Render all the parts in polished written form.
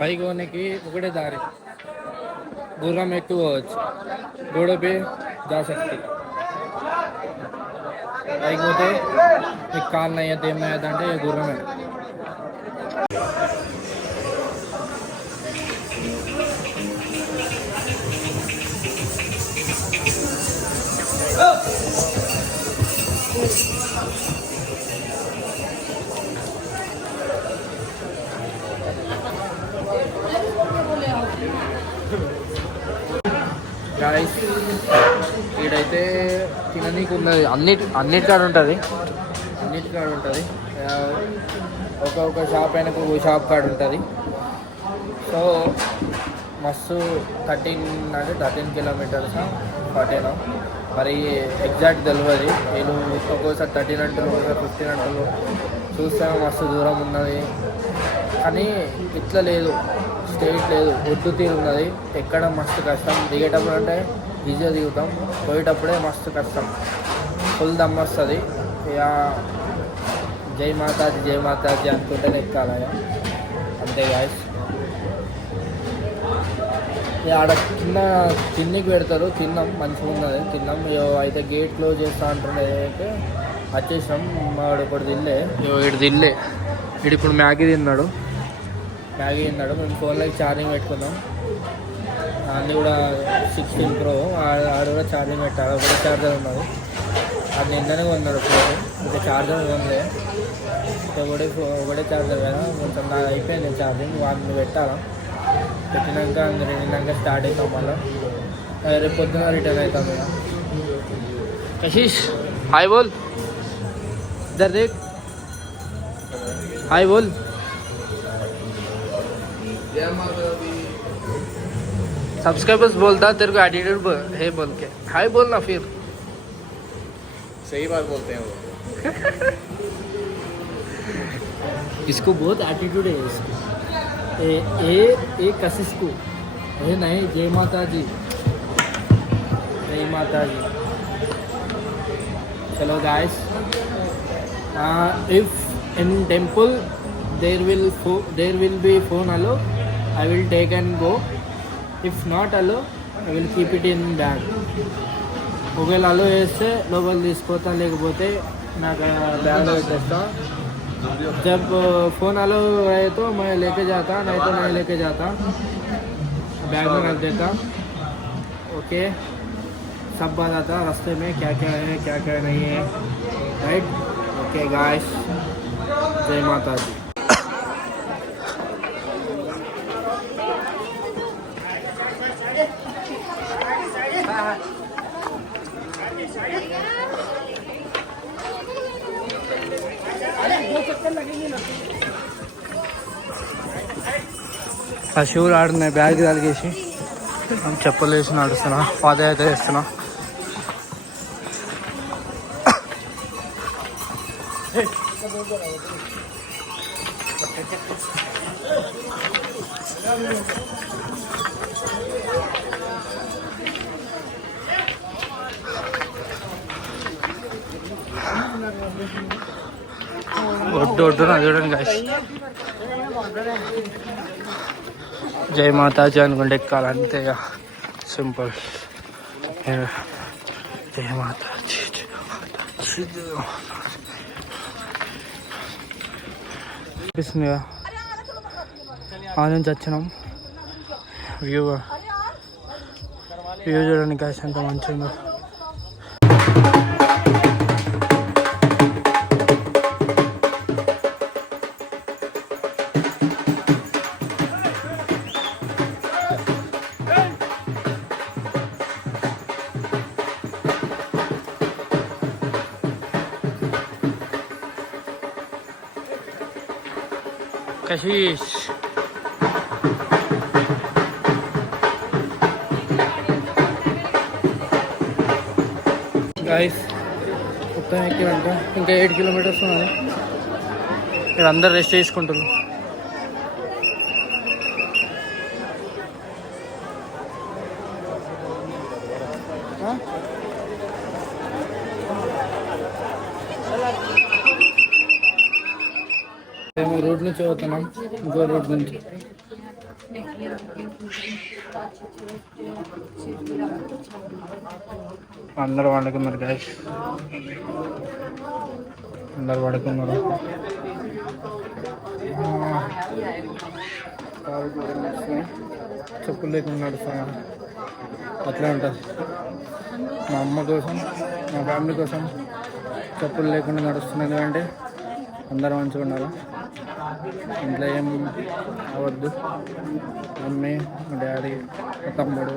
పైకి పోనీకి ఒకటే దారి, గుర్రం ఎక్కి పోవచ్చు, గోడపై దాసక్తి. పైకి పోతే మీకు కాళ్ళు అయ్యద్దు ఏమయ్యద్దు అంటే గుర్రమే. గాయస్ ఈడైతే తిననీకి ఉన్నది, అన్నిటికాడ ఉంటుంది, అన్నిటికాడ ఉంటుంది. ఒక షాప్ అయినా ఒక షాప్ కాడ ఉంటుంది. సో మస్తు 13 కిలోమీటర్స్ 14 మరి ఎగ్జాక్ట్ తెలియదు. నేను ఒక్కోసారి 13 అంటారు, ఒకసారి 15 అంటారు. చూస్తే మస్తు దూరం ఉన్నది, కానీ ఇట్లా లేదు, స్టేట్ లేదు, ఒడ్డు తీరు ఉన్నది. ఎక్కడం మస్తు కష్టం. దిగేటప్పుడు అంటే ఈజీగా దిగుతాం, పోయేటప్పుడే మస్తు కష్టం, ఫుల్ దమ్ వస్తుంది. ఇక జై మాతాజీ అనుకుంటేనే ఎక్కాలి అంతే గాయస్. ఆడ కింద తిన్నికి పెడతారు, తిన్నాం, మంచిగా ఉన్నది, తిన్నాం. అయితే గేట్ క్లోజ్ చేస్తా అంటుండే అయితే వచ్చేసాం. వాడు ఇప్పుడు తినలే, ఇటు తినలే, ఇటు ఇప్పుడు మ్యాగీ తిన్నాడు. మేము ఫోన్లోకి ఛార్జింగ్ పెట్టుకున్నాం. అది కూడా 16 Pro, ఆడ కూడా ఛార్జింగ్ పెట్టాడు, ఒకటే ఛార్జర్ ఉన్నది. అది నిన్ననే కొన్నాడు ఫోన్, ఇంకా ఛార్జర్ కొనలే. ఒకటే ఛార్జర్ కదా, కొంచెం నాకు అయిపోయింది ఛార్జింగ్. వాటిని పెట్టాలా, పెట్టినాక నిన్నాక స్టార్ట్ అవుతాం. మళ్ళీ రేపు పొద్దున రిటర్న్ అవుతాం. ఇక కశీష్ హాయ్ బోల్, ఇద్దరు దేక్ హాయ్ బోల్. सब्सक्राइबर्स बोलता तेरे को एटीट्यूड है बोल के हाय बोलना, फिर सही बात बोलते हैं वो। इसको बहुत एटीट्यूड है इसको। कशिश को ये नहीं, जय माता जी, जय माता जी। चलो guys, if in temple there will be phone allow, I will take and go. If not allow, I will keep it in bag. ఒకవేళ అలో వేస్తే లోపల తీసుకుపోతా, లేకపోతే నాకు బ్యాగ్లో పెట్టేస్తా. जब फ़ोन अलो रहे तो मैं लेके जाता, नहीं तो नहीं लेके जाता, बैग में रख देता. ओके, सब बताता रास्ते में क्या क्या है क्या क्या नहीं है. राइट, ओके गाइस, जय माता दी. ఆ షూలు ఆడున్నాయి, బ్యాగ్ తలిగేసి చెప్పులు వేసి నడుస్తున్నా, పాదయాత్ర చేస్తున్నా. ఒడ్డున చూడండి గాయ్స్, జై మాతాజీ అనుకుంటే ఎక్కాలి అంతేగా, సింపుల్. జై మాతాజీ, జై మాతాజీ, జై మాతాజీ అనిపిస్తుందిగా. ఆ నుంచి వచ్చినాం, వ్యూ చూడండి గాయ్స్ ఎంత మంచిగా ఉందో. కశీష్ గాయస్, మొత్తం ఎక్కినాక ఇంకా 8 కిలోమీటర్స్ ఉన్నది. ఇక్కడ అందరు రెస్ట్ చేసుకుంటున్నారు. మేము రోడ్ నుంచి పోతున్నాం. ఇంకో రోడ్ నుంచి అందరూ వండుకున్నారు గాయస్, అందరు పడుకున్నారు. చెప్పులు లేకుండా నడుస్తున్నాను, అట్లా ఉంటుంది. మా అమ్మ కోసం, మా ఫ్యామిలీ కోసం చెప్పులు లేకుండా నడుస్తున్నాను. ఎందుకంటే అందరూ మంచిగా ఉండాలి, ఇంట్లో ఏం అవద్దు. మమ్మీ, మా డాడీ, మా తమ్ముడు,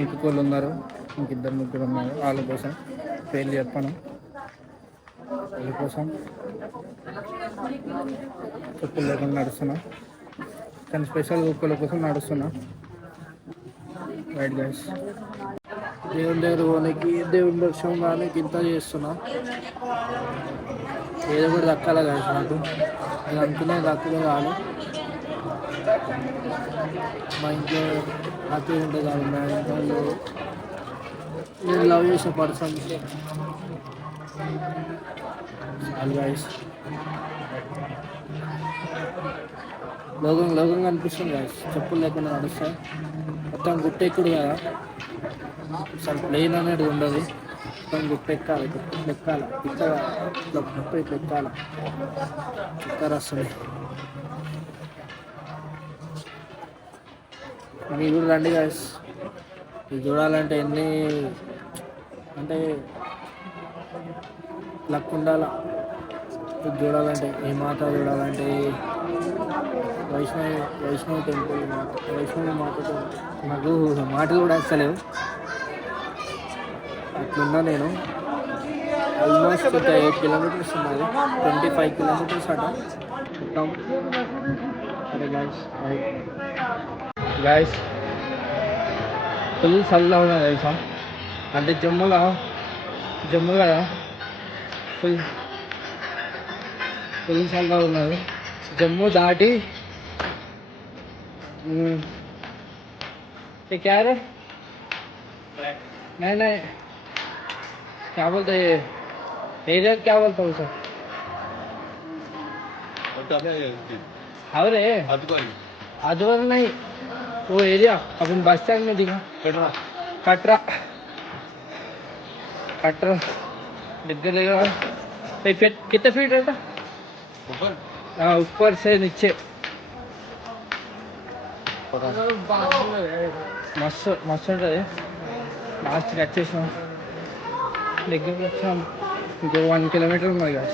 ఇంకొకళ్ళు ఉన్నారు, ఇంకిద్దరు ముగ్గురు ఉన్నారు. వాళ్ళ కోసం పేర్లు చెప్పాను. వాళ్ళ కోసం చెప్పులు లేకుండా నడుస్తున్నా, కానీ స్పెషల్ ఒక్కళ్ళ కోసం నడుస్తున్నా. రైట్ గైస్, దేవుని దగ్గర పోనీకి, దేవుని దర్శనం కానీ ఇంత చేస్తున్నా. ఏదో కూడా దక్కాలి గైస్ నాకు, నేను అనుకునే దక్కులే కాదు. మా ఇంట్లో హ్యాపీ ఉంటుంది కాదు, మా ఇంట్లో నేను లవ్ చేసే పర్సన్ చాలు గైస్. లోకంగా అనిపిస్తుంది గైస్, చెప్పులు లేకుండా నడుస్తాయి. మొత్తం గుట్టెక్కుడు కదా, అసలు ప్లేన్ అనేది ఉండదు. మొత్తం గుట్టెక్కాలి, ఎక్కాలి, ఇక్కడ మొత్తం ఇట్లా ఎక్కాలి. ఇక్కడ వస్తుంది. మీరు కూడా రండి గైస్, ఇది చూడాలంటే ఎన్ని అంటే లక్ ఉండాలా. ఇది చూడాలంటే ఏ మాత చూడాలంటే వైష్ణవి టెంపుల్, వైష్ణవి మాతతో నాకు మాటలు కూడా వస్తలేవు. అట్లున్నా నేను. ఆల్మోస్ట్ 8 కిలోమీటర్స్ ఉన్నది, 25 కిలోమీటర్స్ అట మొత్తం. అరే గాయస్ ఫుల్ చల్లగా ఉన్నది తెలుసా. అంటే జమ్ము కదా, ఫుల్ చల్లగా ఉన్నది. జమ్మూ దాటి क्या रे नहीं क्या बोलते हैं एरिया, क्या बोलता हूँ सर? हाँ रे आजूबाजू नहीं, वो एरिया अपन बस स्टैंड में दिखा, कटरा दिख देगा। कितने फीट रहता? हाँ, ऊपर से नीचे మస్తు ఉంటుంది. లాస్ట్కి వచ్చేసాం, దగ్గరికి వచ్చాం. ఇంకో 1 కిలోమీటర్ ఉన్నది కదా.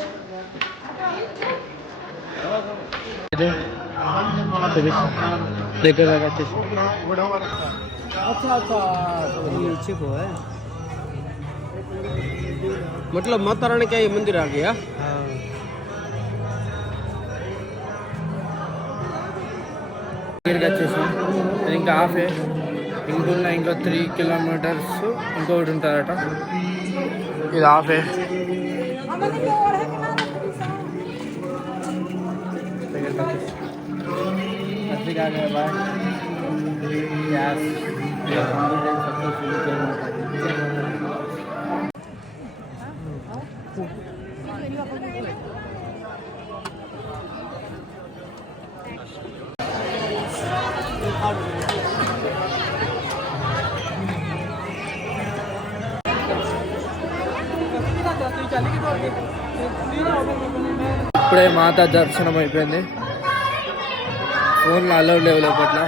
దగ్గర దాకా వచ్చేసాం. मतलब माता रानी का ये मंदिर आ गया। దగ్గరికి వచ్చేసాం. అది ఇంకా హాఫే, ఇంకో 3 కిలోమీటర్స్ ఇంకొకటి ఉంటుందట. ఇది హాఫే. ఇప్పుడే మాత దర్శనం అయిపోయింది. ఫోన్లో అలౌ లేవు లోపట్ల.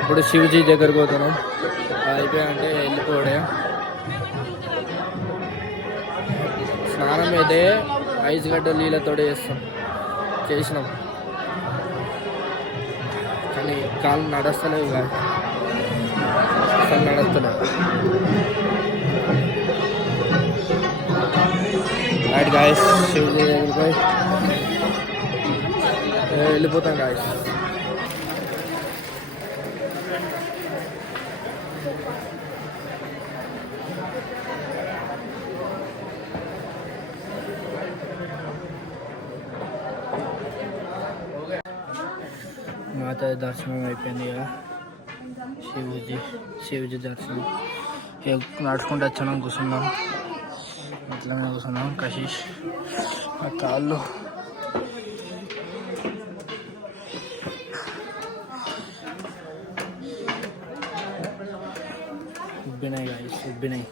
ఇప్పుడు శివజీ దగ్గరకు పోతున్నాం. అయిపోయాయంటే వెళ్ళిపోవడే. స్నానం అయితే ఐస్ గడ్డ నీళ్ళతో చేసినాం, కానీ కాళ్ళు నడుస్తలేవు కాదు, అసలు నడుస్తలేవు. రైట్ గాయస్, శివజీ దగ్గరికి వెళ్ళిపోతాం గాయస్. మాత దర్శనం అయిపోయింది కదా, శివజీ దర్శనం. నడుచుకుంటూ వచ్చాను, కూర్చున్నాం. ఇట్లనే కూర్చున్నాం. కశీష్ ఆ కాళ్ళు ఉబ్బినాయి గాయస్, ఉబ్బినాయి.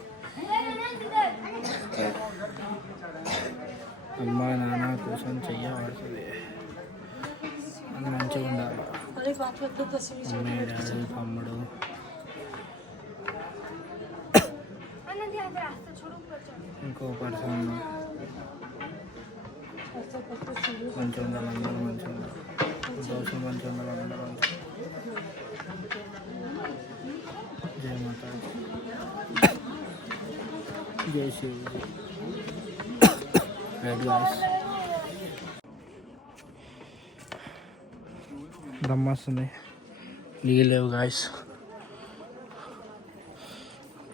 అమ్మ నాన్న కోసం చెయ్యబడుతుంది. అది మంచిగా ఉండాలి. మమ్మీ డాడీ తమ్ముడు ఇంకో పర్సన్ మంచిగా ఉండాలి. అందరూ మంచిగా ఉండాలి. దోశ మంచిగా ఉండాలి. అందరూ జయ మాతా, జై శివ్. రైట్ గాయ్స్, దమ్ వస్తుంది. నీళ్ళు లేవు గాయస్,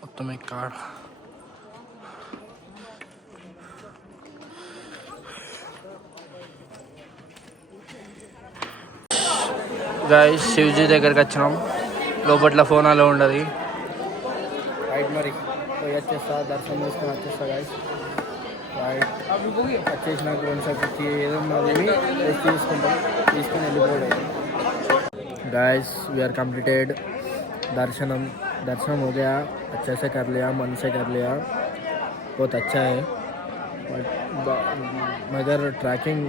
మొత్తం ఎక్కడ గాయస్. శివజీ దగ్గరికి వచ్చినాం. లోపట్ల ఫోన్ అలా ఉండదు. రైట్ మరి పోయి వచ్చేస్తా, దర్శనం చేసుకొని వచ్చేస్తా గాయస్. రైట్ వచ్చేసినాక కొంచెంసేపటికి ఏదన్నా రెస్ట్ తీసుకుంటాం, తీసుకొని వెళ్ళిపోవడం. Guys we are completed. दर्शन हो गया, अच्छे से कर लिया, मन से कर लिया, बहुत अच्छा है. मगर ट्रैकिंग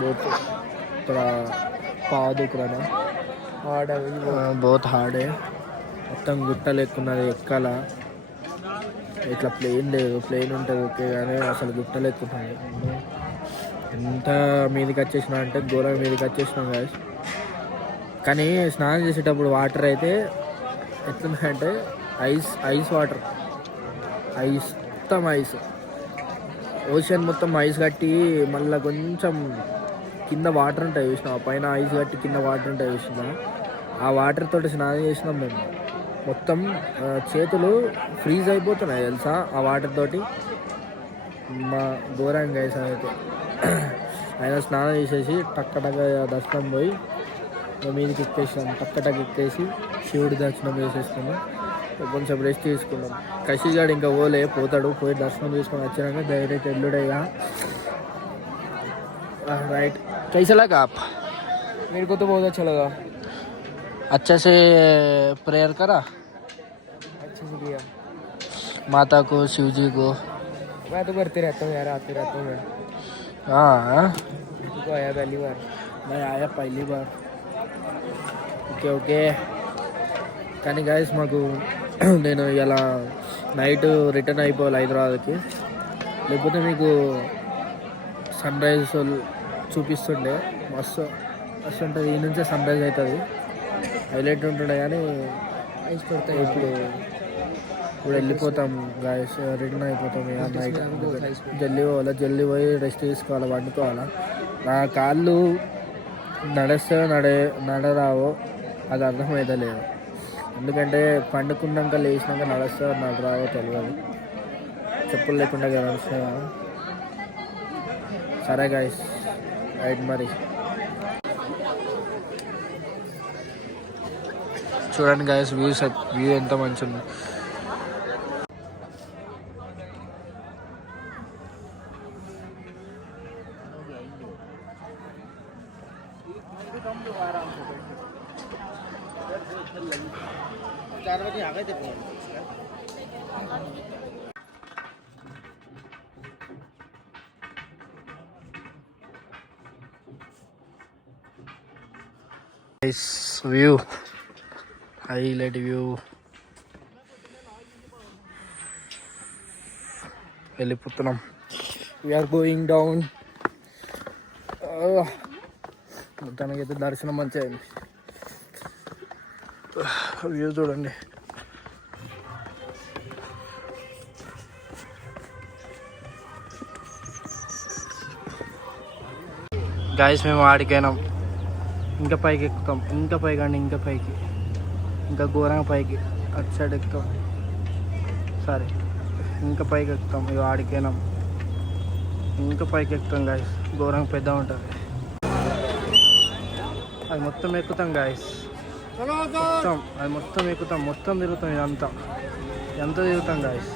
बहुत थोड़ा पाव दुख रहा था, हार्ड है, बहुत हार्ड है. మొత్తం గుట్టలు ఎక్కున్నది, ఎక్కాల. ఇట్లా ప్లేన్ లేదు, ప్లేన్ ఉంటుంది ఓకే, కానీ అసలు గుట్టలు ఎక్కున్నాయి. ఎంత మీదకి వచ్చేసినా అంటే ఘోరం మీదకి వచ్చేసినాం గాయస్. కానీ స్నానం చేసేటప్పుడు వాటర్ అయితే ఎట్లుందంటే ఐస్ వాటర్, ఐస్ మొత్తం ఐస్, ఓషన్ మొత్తం ఐస్ కట్టి మళ్ళీ కొంచెం కింద వాటర్ ఉంటాయి చూసినా, పైన ఐస్ కట్టి కింద వాటర్ ఉంటాయి చూసినా, ఆ వాటర్ తోటి స్నానం చేసినాం మేము. మొత్తం చేతులు ఫ్రీజ్ అయిపోతున్నాయి తెలుసా ఆ వాటర్ తోటి. మా ఘోరంగా ఐస్ అయితే. ఆయన స్నానం చేసేసి టక్క దర్శనం పోయి మీదకి ఎక్కేసాం, టక్కటక్ ఎక్కేసి శివుడి దర్శనం చేసేసుకున్నాం. కొంచెం రెస్ట్ తీసుకున్నాం. కషిగాడు ఇంకా పోతాడు, పోయి దర్శనం చేసుకొని వచ్చాక డైరెక్ట్ ఎల్లుడేగా. राइट, कैसा लगा आप? मेरे को तो बहुत अच्छा लगा. अच्छा से प्रेयर करा, अच्छे से किया. माता को, शिव जी को. मैं तो करते रहता हूँ यार, आते रहता हूँ मैं. हाँ, तो आया पहली बार. मैं आया पहली बार. ఓకే. కానీ గాయస్ మాకు నేను ఇలా నైట్ రిటర్న్ అయిపోవాలి హైదరాబాద్కి, లేకపోతే మీకు సన్ రైజ్ చూపిస్తుండే. మస్తు మస్తు ఉంటుంది. ఈ నుంచే సన్ రైజ్ అవుతుంది, హైలైట్ ఉంటుండే. కానీ ఇప్పుడు వెళ్ళిపోతాం గాయస్, రిటర్న్ అయిపోతాం నైట్. జల్దీ పోయి రెస్ట్ తీసుకోవాలి, వండుకోవాలా. నా కాళ్ళు నడరావో అది అర్థమైతే లేదు. ఎందుకంటే పండుకున్నాక లేచినాక నడుస్తావు నడరావో తెలియదు, చెప్పులు లేకుండా నడుస్తాయి కదా. సరే గాయస్, రైట్ మరి. చూడండి గాయస్, వ్యూ ఎంత మంచి ఉంది. View, highlight view. వెళ్ళిపోతున్నాం. We are going down. మొత్తానికైతే దర్శనం మంచిగా అయింది. వ్యూ చూడండి. గాయస్ మేము ఆడికైనాం, ఇంకా పైకి ఎక్కుతాం, ఇంకా పైకి, ఇంకా ఘోరంగా పైకి, అటు సైడ్ ఎక్కుతాం. సరే ఇంకా పైకి ఎక్కుతాం. ఇక ఆడికైనాం, ఇంకా పైకి ఎక్కుతాం గాయస్. ఘోరంగా పెద్ద ఉంటుంది అది. మొత్తం ఎక్కుతాం గాయస్, మొత్తం అది మొత్తం ఎక్కుతాం, మొత్తం తిరుగుతాం. ఇదంతా తిరుగుతాం గాయస్.